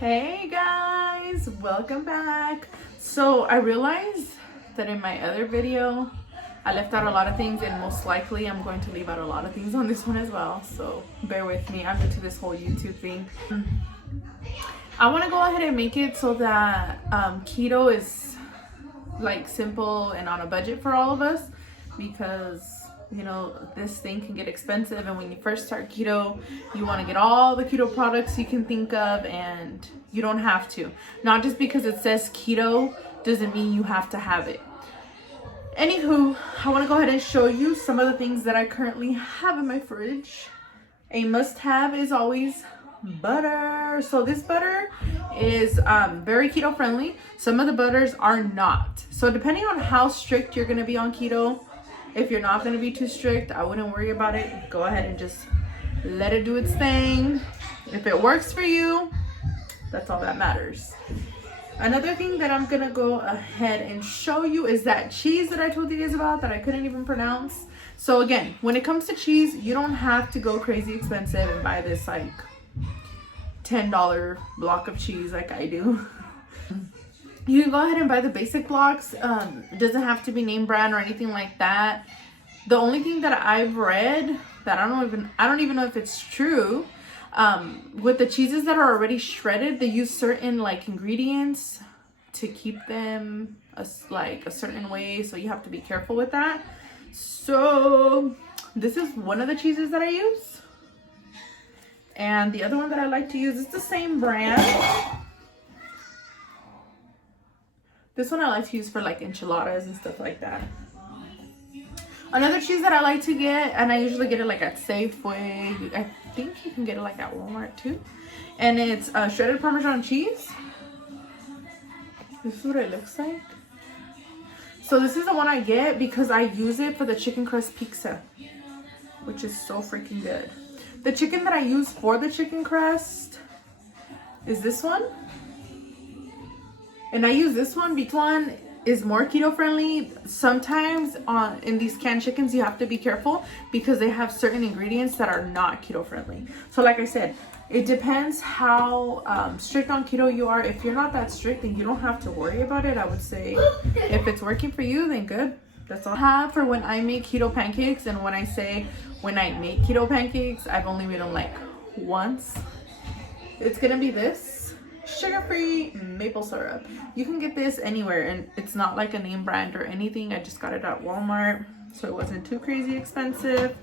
Hey guys, welcome back. So I realized that in my other video I left out a lot of things, and most likely I'm going to leave out a lot of things on this one as well, so bear with me. I'm into this whole YouTube thing. I want to go ahead and make it so that keto is like simple and on a budget for all of us, because you know this thing can get expensive, and when you first start keto you want to get all the keto products you can think of, and you don't have to. Not just because it says keto doesn't mean you have to have it. Anywho, I want to go ahead and show you some of the things that I currently have in my fridge. A must-have is always butter. So this butter is very keto friendly. Some of the butters are not. So depending on how strict you're going to be on keto, if you're not going to be too strict, I wouldn't worry about it. Go ahead and just let it do its thing. If it works for you, that's all that matters. Another thing that I'm going to go ahead and show you is that cheese that I told you guys about that I couldn't even pronounce. So again, when it comes to cheese, you don't have to go crazy expensive and buy this like $10 block of cheese like I do. You can go ahead and buy the basic blocks. It doesn't have to be name brand or anything like that. The only thing that I've read that I don't even know if it's true, with the cheeses that are already shredded, they use certain like ingredients to keep them a certain way, so you have to be careful with that. So this is one of the cheeses that I use, and the other one that I like to use is the same brand. This one I like to use for like enchiladas and stuff like that. Another cheese that I like to get, and I usually get it like at Safeway. I think you can get it like at Walmart too. And it's shredded Parmesan cheese. This is what it looks like. So this is the one I get because I use it for the chicken crust pizza, which is so freaking good. The chicken that I use for the chicken crust is this one. And I use this one because one is more keto friendly. Sometimes in these canned chickens you have to be careful because they have certain ingredients that are not keto friendly. So like I said, it depends how strict on keto you are. If you're not that strict, then you don't have to worry about it. I would say if it's working for you, then good. That's all I have for when I make keto pancakes. And when I say when I make keto pancakes, I've only made them like once. It's gonna be this sugar-free maple syrup. You can get this anywhere, and it's not like a name brand or anything. I just got it at Walmart, so it wasn't too crazy expensive.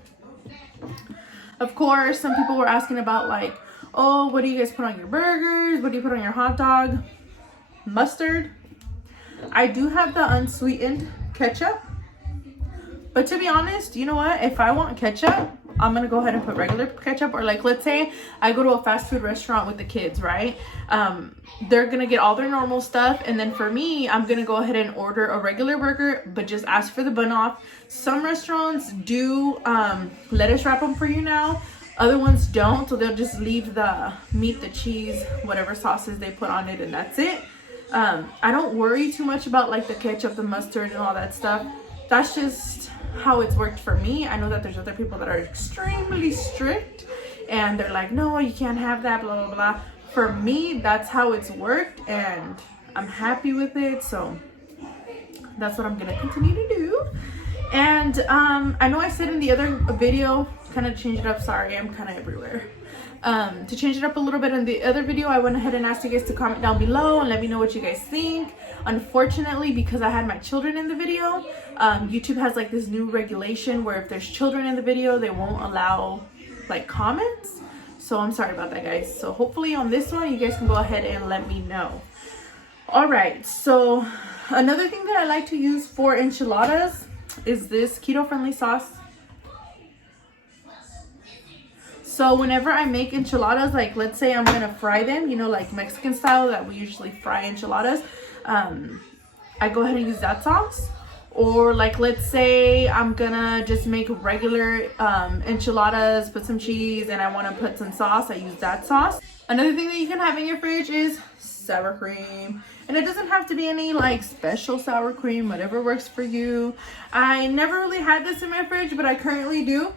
Of course, some people were asking about like, oh, what do you guys put on your burgers? What do you put on your hot dog? Mustard. I do have the unsweetened ketchup, but to be honest, you know what? If I want ketchup, I'm gonna go ahead and put regular ketchup. Or like, let's say I go to a fast food restaurant with the kids, right? They're gonna get all their normal stuff, and then for me, I'm gonna go ahead and order a regular burger, but just ask for the bun off. Some restaurants do lettuce wrap them for you now. Other ones don't, so they'll just leave the meat, the cheese, whatever sauces they put on it, and that's it. I don't worry too much about like the ketchup, the mustard, and all that stuff. That's just how it's worked for me. I know that there's other people that are extremely strict and they're like, no, you can't have that, blah blah blah. For me, that's how it's worked, and I'm happy with it, so that's what I'm gonna continue to do. And I know I said in the other video, kind of change it up, sorry, I'm kind of everywhere. To change it up a little bit, in the other video I went ahead and asked you guys to comment down below and let me know what you guys think. Unfortunately, because I had my children in the video, YouTube has like this new regulation where if there's children in the video, they won't allow like comments. So I'm sorry about that, guys. So hopefully on this one you guys can go ahead and let me know. All right, so another thing that I like to use for enchiladas is this keto friendly sauce. So whenever I make enchiladas, like let's say I'm gonna fry them, you know, like Mexican style that we usually fry enchiladas, I go ahead and use that sauce. Or like let's say I'm gonna just make regular enchiladas, put some cheese, and I want to put some sauce, I use that sauce. Another thing that you can have in your fridge is sour cream. And it doesn't have to be any like special sour cream, whatever works for you. I never really had this in my fridge, but I currently do.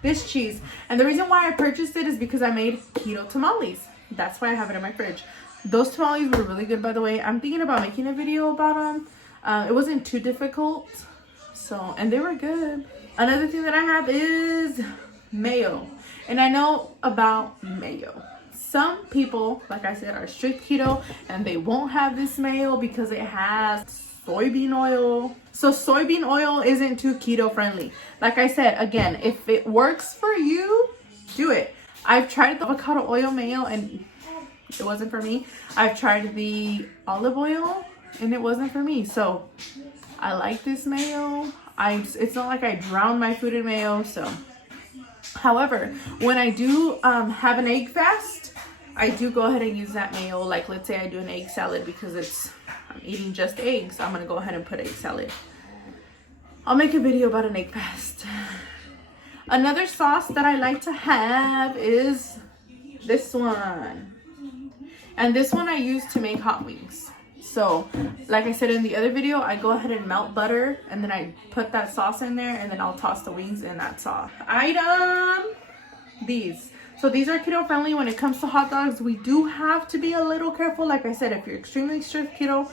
This cheese. And the reason why I purchased it is because I made keto tamales. That's why I have it in my fridge. Those tamales were really good, by the way. I'm thinking about making a video about them. It wasn't too difficult, so, and they were good. Another thing that I have is mayo, and I know about mayo. Some people, like I said, are strict keto and they won't have this mayo because it has soybean oil. So soybean oil isn't too keto friendly. Like I said, again, if it works for you, do it. I've tried the avocado oil mayo and it wasn't for me. I've tried the olive oil and it wasn't for me. So I like this mayo. It's not like I drown my food in mayo. So, however, when I do have an egg fast, I do go ahead and use that mayo. Like, let's say I do an egg salad because I'm eating just eggs. I'm gonna go ahead and put egg salad. I'll make a video about an egg fast. Another sauce that I like to have is this one. And this one I use to make hot wings. So, like I said in the other video, I go ahead and melt butter and then I put that sauce in there and then I'll toss the wings in that sauce. Item, these. So these are keto friendly. When it comes to hot dogs, we do have to be a little careful. Like I said, if you're extremely strict keto,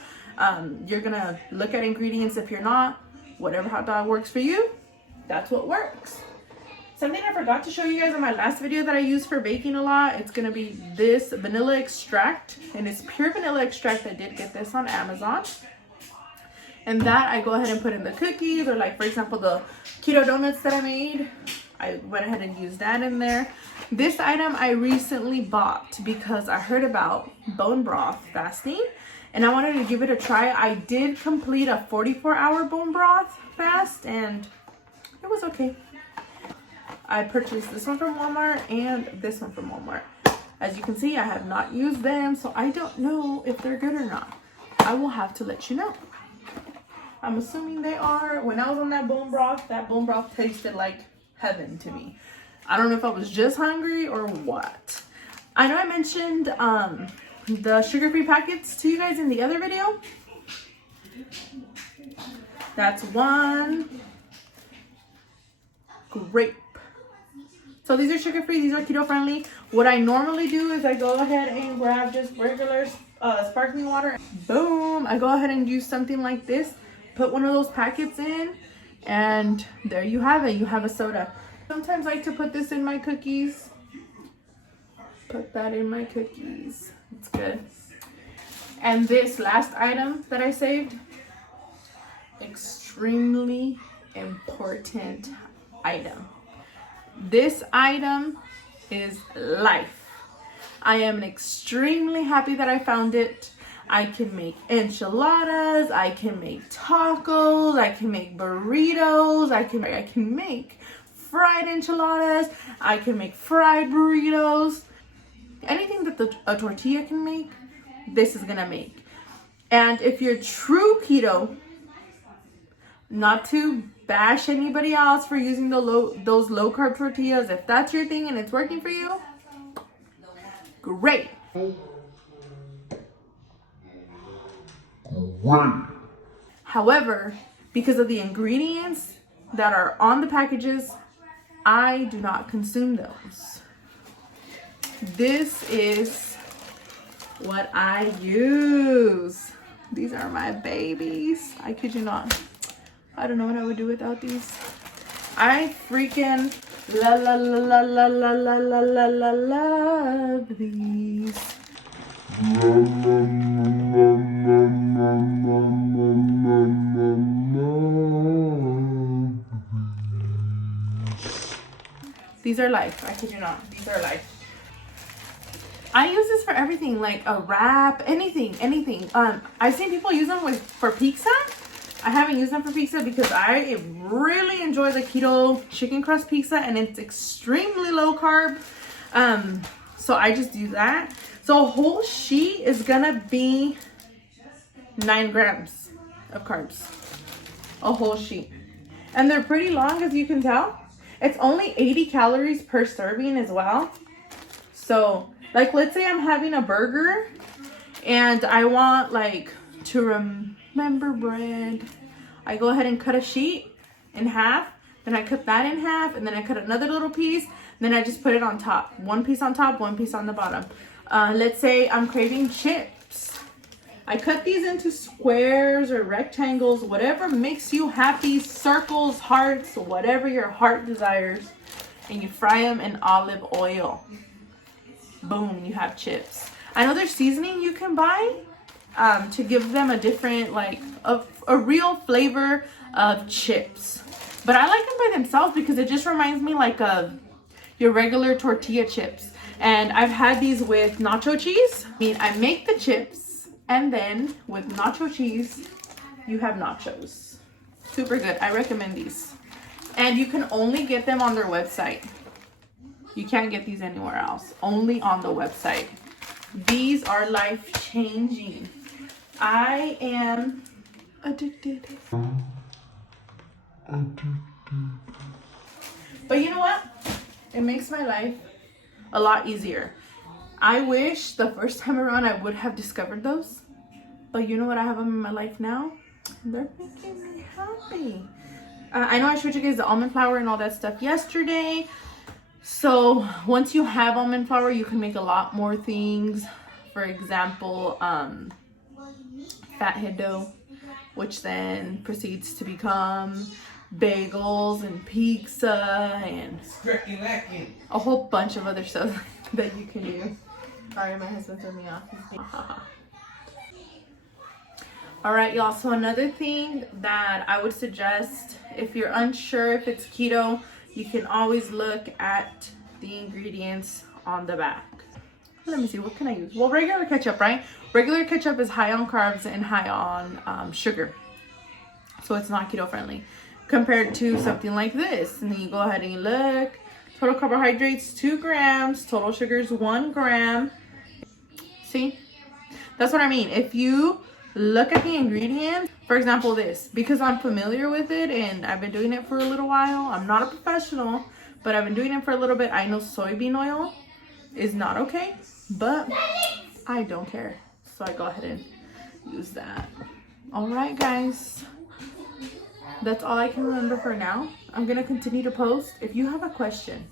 you're gonna look at ingredients. If you're not, whatever hot dog works for you, that's what works. Something I forgot to show you guys in my last video that I use for baking a lot, it's gonna be this vanilla extract, and it's pure vanilla extract. I did get this on Amazon. And that I go ahead and put in the cookies, or like, for example, the keto donuts that I made. I went ahead and used that in there. This item I recently bought because I heard about bone broth fasting and I wanted to give it a try. I did complete a 44-hour bone broth fast and it was okay. I purchased this one from Walmart and this one from Walmart. As you can see, I have not used them, so I don't know if they're good or not. I will have to let you know. I'm assuming they are. When I was on that bone broth tasted like heaven to me. I don't know if I was just hungry or what. I know I mentioned the sugar-free packets to you guys in the other video. That's one grape. So these are sugar-free, these are keto-friendly. What I normally do is I go ahead and grab just regular sparkling water. Boom! I go ahead and use something like this. Put one of those packets in, and there you have it. You have a soda. Sometimes I like to put this in my cookies. Put that in my cookies. It's good. And this last item that I saved, extremely important item. This item is life. I am extremely happy that I found it. I can make enchiladas, I can make tacos, I can make burritos, I can make fried enchiladas, I can make fried burritos. Anything that a tortilla can make, this is gonna make. And if you're true keto, not to bash anybody else for using those low carb tortillas, if that's your thing and it's working for you, great. However, because of the ingredients that are on the packages, I do not consume those. This is what I use. These are my babies. I kid you not. I don't know what I would do without these. I freaking love these. These are life. I kid you not. These are life. I use this for everything, like a wrap, anything. I've seen people use them for pizza. I haven't used them for pizza because I really enjoy the keto chicken crust pizza and it's extremely low carb. So I just do that. So a whole sheet is gonna be 9 grams of carbs. A whole sheet. And they're pretty long, as you can tell. It's only 80 calories per serving as well. So, like, let's say I'm having a burger and I want, like, to remember bread. I go ahead and cut a sheet in half. Then I cut that in half. And then I cut another little piece. Then I just put it on top. One piece on top, one piece on the bottom. Let's say I'm craving chips. I cut these into squares or rectangles, whatever makes you happy, circles, hearts, whatever your heart desires, and you fry them in olive oil. Boom, you have chips. I know there's seasoning you can buy to give them a different, like a real flavor of chips. But I like them by themselves because it just reminds me like of your regular tortilla chips. And I've had these with nacho cheese. I mean, I make the chips, and then with nacho cheese, you have nachos. Super good. I recommend these. And you can only get them on their website. You can't get these anywhere else. Only on the website. These are life-changing. I am addicted. But you know what? It makes my life a lot easier. I wish the first time around I would have discovered those. But you know what? I have them in my life now. They're making me happy. I know I showed you guys the almond flour and all that stuff yesterday. So once you have almond flour, you can make a lot more things. For example, fathead dough, which then proceeds to become bagels and pizza and a whole bunch of other stuff that you can do. Sorry, my husband threw me off. All right, y'all. So another thing that I would suggest, if you're unsure if it's keto, you can always look at the ingredients on the back. Let me see, what can I use? Well, regular ketchup, right? Regular ketchup is high on carbs and high on sugar. So it's not keto friendly compared to something like this. And then you go ahead and you look. Total carbohydrates, 2 grams. Total sugars, 1 gram. See? That's what I mean. If you look at the ingredients, for example, this, because I'm familiar with it and I've been doing it for a little while. I'm not a professional, but I've been doing it for a little bit. I know soybean oil is not okay, but I don't care. So I go ahead and use that. All right, guys. That's all I can remember for now. I'm going to continue to post. If you have a question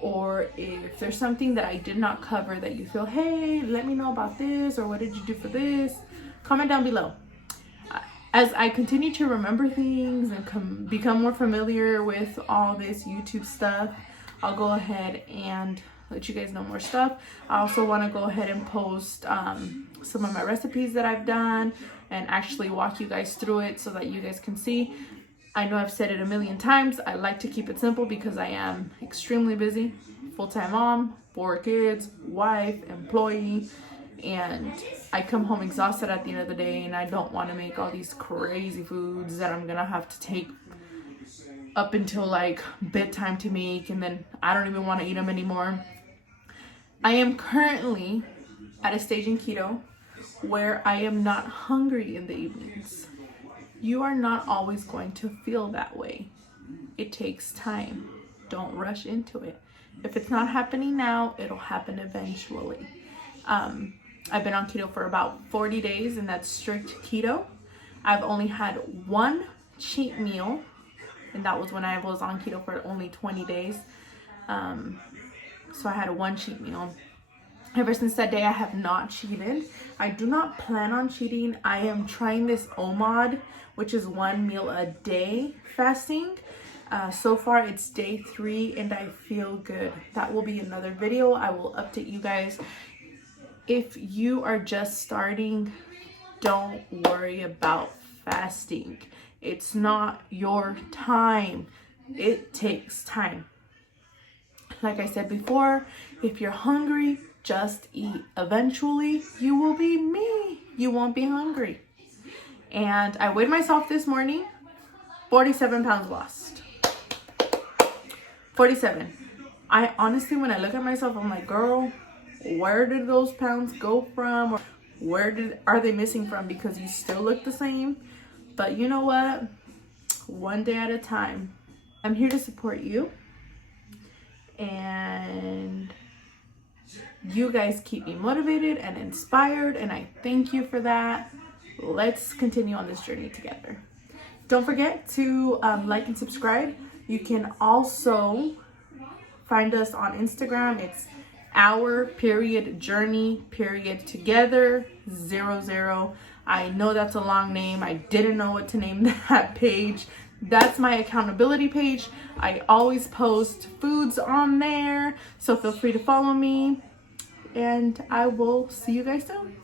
or if there's something that I did not cover that you feel, hey, let me know about this, or what did you do for this, comment down below. As I continue to remember things and become more familiar with all this YouTube stuff, I'll go ahead and let you guys know more stuff. I also want to go ahead and post some of my recipes that I've done and actually walk you guys through it so that you guys can see. I know I've said it a million times. I like to keep it simple because I am extremely busy. Full-time mom, 4 kids, wife, employee, and I come home exhausted at the end of the day, and I don't want to make all these crazy foods that I'm gonna have to take up until like bedtime to make, and then I don't even want to eat them anymore. I am currently at a stage in keto where I am not hungry in the evenings. You are not always going to feel that way. It takes time. Don't rush into it. If it's not happening now, it'll happen eventually. I've been on keto for about 40 days, and that's strict keto. I've only had 1 cheat meal, and that was when I was on keto for only 20 days. So I had 1 cheat meal. Ever since that day, I have not cheated. I do not plan on cheating. I am trying this OMOD, which is 1 meal a day fasting. So far, it's day 3, and I feel good. That will be another video. I will update you guys. If you are just starting, don't worry about fasting. It's not your time. It takes time. Like I said before, if you're hungry, just eat. Eventually, you will be me. You won't be hungry. And I weighed myself this morning, 47 pounds lost. 47. I honestly, when I look at myself, I'm like, girl, where did those pounds go from? Or are they missing from? Because you still look the same. But you know what? One day at a time. I'm here to support you. And you guys keep me motivated and inspired, and I thank you for that. Let's continue on this journey together. Don't forget to like and subscribe. You can also find us on Instagram. It's our period journey period together 00. I know that's a long name. I didn't know what to name that page. That's my accountability page. I always post foods on there, so feel free to follow me, and I will see you guys soon.